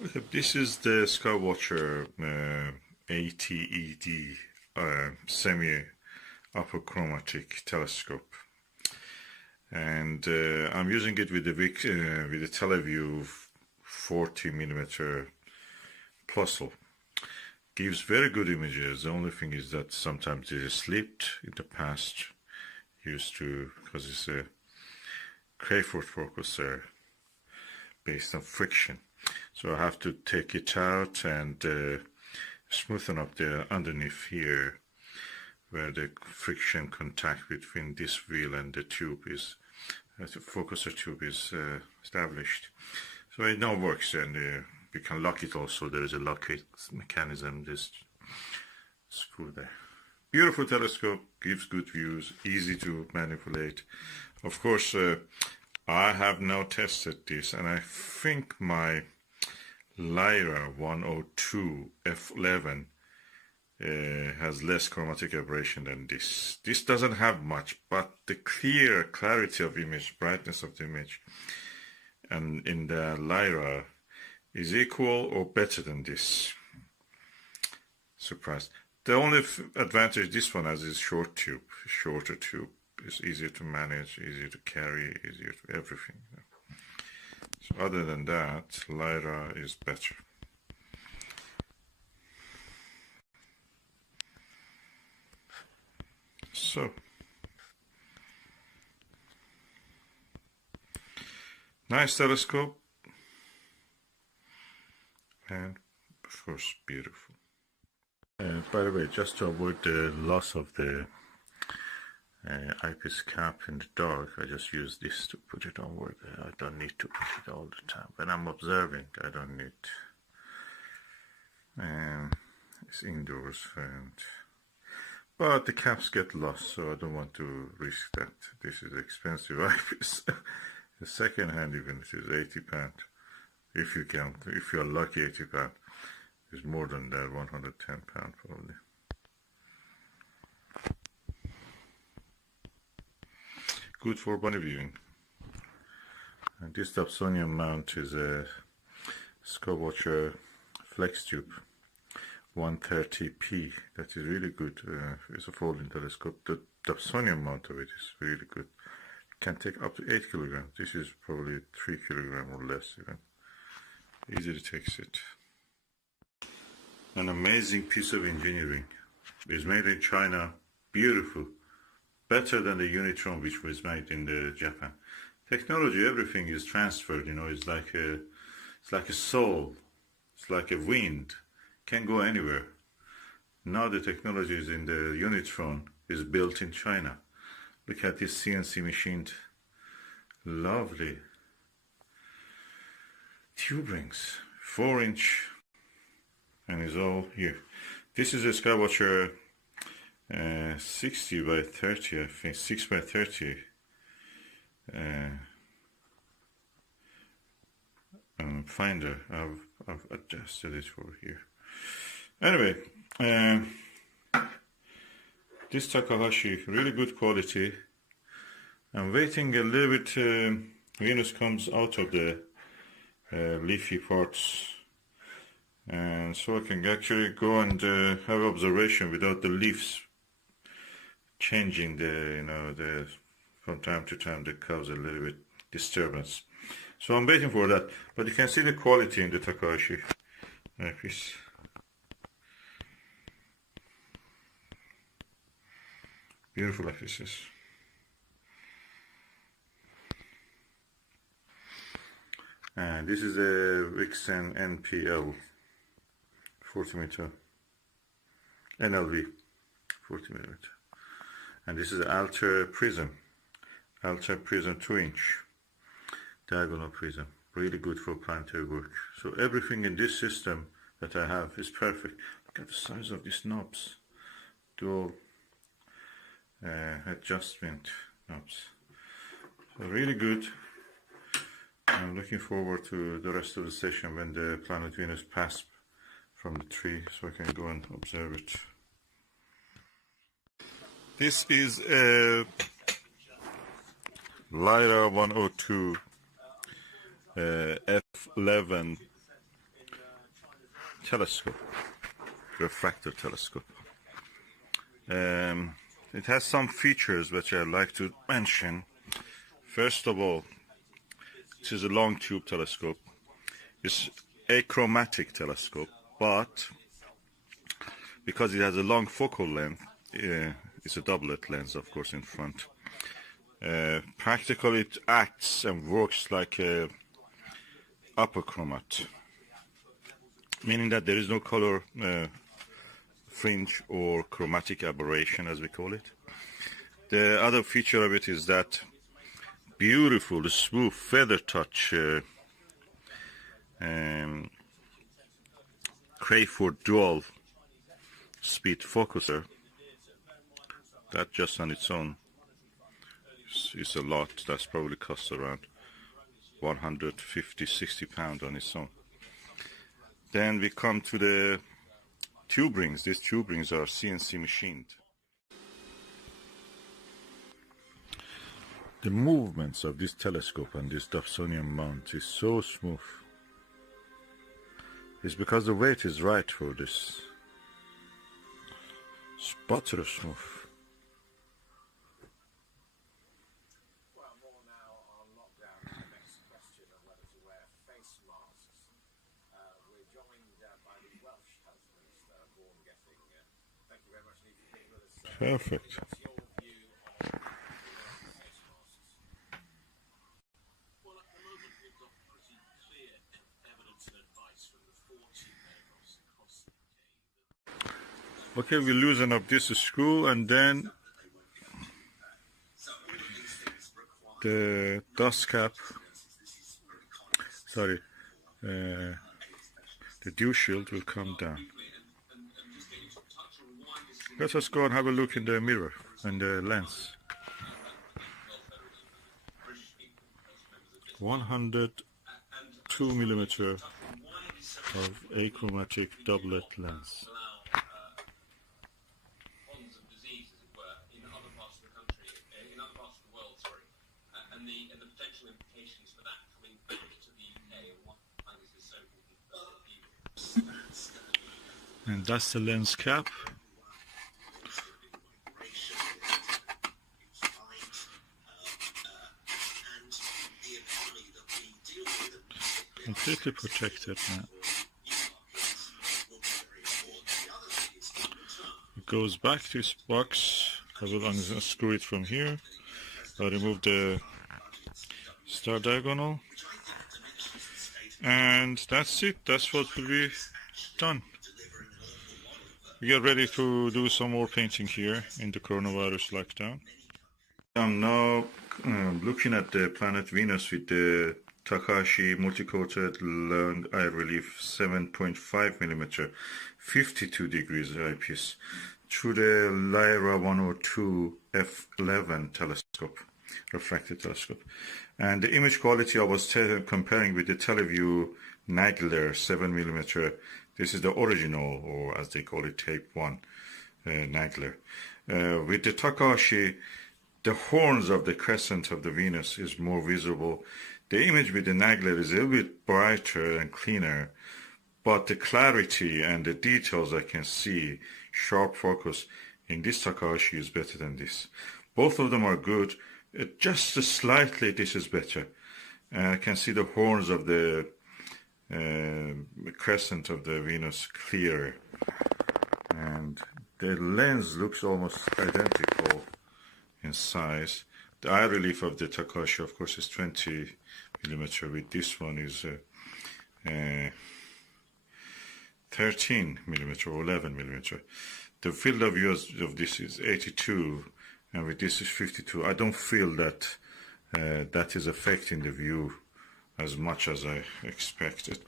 This is the Skywatcher 80 ED semi-apochromatic telescope, and I'm using it with the Teleview 40mm Plusle. Gives very good images. The only thing is that sometimes it is slipped in the past, used to, because it's a Crayford focuser based on friction. So I have to take it out and smoothen up the underneath here, where the friction contact between this wheel and the tube is, the focuser tube is established. So it now works, and you can lock it also. There is a lock mechanism, this screw there. Beautiful telescope, gives good views, easy to manipulate. Of course, I have now tested this, and I think my Lyra 102 f11 has less chromatic aberration than this. This doesn't have much, but the clarity of image, brightness of the image, and in the Lyra is equal or better than this. Surprised. The only advantage this one has is shorter tube. It's easier to manage, easier to carry, easier to everything. So other than that, Lyra is better. So, nice telescope, and of course beautiful. By the way, just to avoid the loss of the eyepiece cap in the dark, I just use this to put it onward. I don't need to put it all the time. When I'm observing, I don't need. It's indoors, but the caps get lost, so I don't want to risk that. This is expensive eyepiece. The second hand, even it is £80. If you count, if you're lucky, £80. It's more than that, £110 probably. Good for bunny viewing. And this Dobsonian mount is a Skywatcher flex tube 130p. That is really good. It's a folding telescope. The Dobsonian mount of it is really good. It can take up to 8 kilograms. This is probably 3 kilograms or less even. Easily takes it. An amazing piece of engineering. It's made in China. Beautiful. Better than the Unitron, which was made in Japan. Technology, everything is transferred. You know, it's like a soul. It's like a wind. Can go anywhere. Now the technology is in the Unitron is built in China. Look at this CNC machined, lovely tube rings, 4-inch, and is all here. This is a Skywatcher 60 by 30, I think, 6 by 30 finder. I've adjusted it for here. Anyway, this Takahashi, really good quality. I'm waiting a little bit. Venus comes out of the leafy parts, and so I can actually go and have observation without the leaves changing from time to time that causes a little bit disturbance. So I'm waiting for that, but you can see the quality in the Takahashi eyepiece. Beautiful eyepieces. And this is a Vixen NPL 40mm, NLV 40mm. And this is Alter Prism 2-inch diagonal prism, really good for planetary work. So everything in this system that I have is perfect. Look at the size of these knobs, dual adjustment knobs. So really good. I'm looking forward to the rest of the session when the planet Venus passes from the tree, so I can go and observe it. This is a Lyra 102 f11 telescope, refractor telescope. It has some features which I'd like to mention. First of all, it is a long tube telescope. It's achromatic telescope, but because it has a long focal length, it's a doublet lens, of course, in front. Practically, it acts and works like a apochromatic, meaning that there is no color fringe or chromatic aberration, as we call it. The other feature of it is that beautiful, smooth feather touch Crayford dual speed focuser. That just on its own is a lot. That's probably costs around 150-60 pounds on its own. Then we come to the tube rings. These tube rings are CNC machined. The movements of this telescope and this Dobsonian mount is so smooth. It's because the weight is right for this. It's butter smooth. Perfect. Okay, we loosen up this screw and then the dust cap, the dew shield will come down. Let us go and have a look in the mirror and the lens. 102mm of achromatic doublet lens. And that's the lens cap. Completely protected now. It goes back to its box. I will unscrew it from here. I'll remove the star diagonal. And that's it. That's what will be done. We get ready to do some more painting here in the coronavirus lockdown. I'm now looking at the planet Venus with the Takahashi multi-coated long eye relief 7.5mm 52 degrees eyepiece through the Lyra 102 f11 telescope, refractor telescope. And the image quality I was comparing with the Teleview Nagler 7mm. This is the original, or as they call it, tape 1 Nagler. With the Takahashi, the horns of the crescent of the Venus is more visible. The image with the Nagler is a little bit brighter and cleaner, but the clarity and the details I can see, sharp focus, in this Takahashi is better than this. Both of them are good. Just slightly this is better. I can see the horns of the crescent of the Venus clearer, and the lens looks almost identical in size. The eye relief of the Takahashi, of course, is 20mm. With this one is 13mm or 11mm. The field of view of this is 82, and with this is 52. I don't feel that that is affecting the view as much as I expected.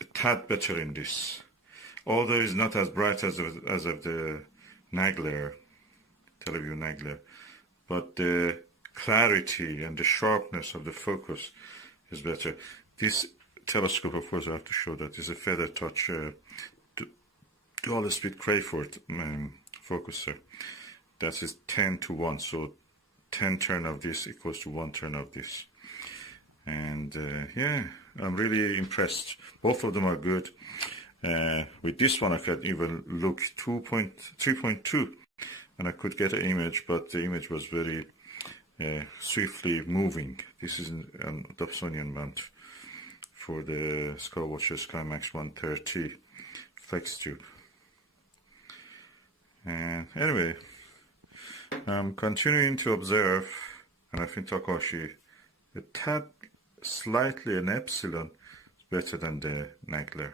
A tad better in this, although it's not as bright as of the Nagler, Teleview Nagler, but the clarity and the sharpness of the focus is better. This telescope, of course, I have to show that is a feather touch dual speed Crayford focuser. That is 10:1, so 10 turn of this equals to 1 turn of this. And yeah, I'm really impressed. Both of them are good. With this one I could even look 3.2 and I could get an image, but the image was very swiftly moving. This is an Dobsonian mount for the Skywatcher SkyMax 130 flex tube. And anyway, I'm continuing to observe, and I think Takashi, a tad slightly an epsilon is better than the Nagler.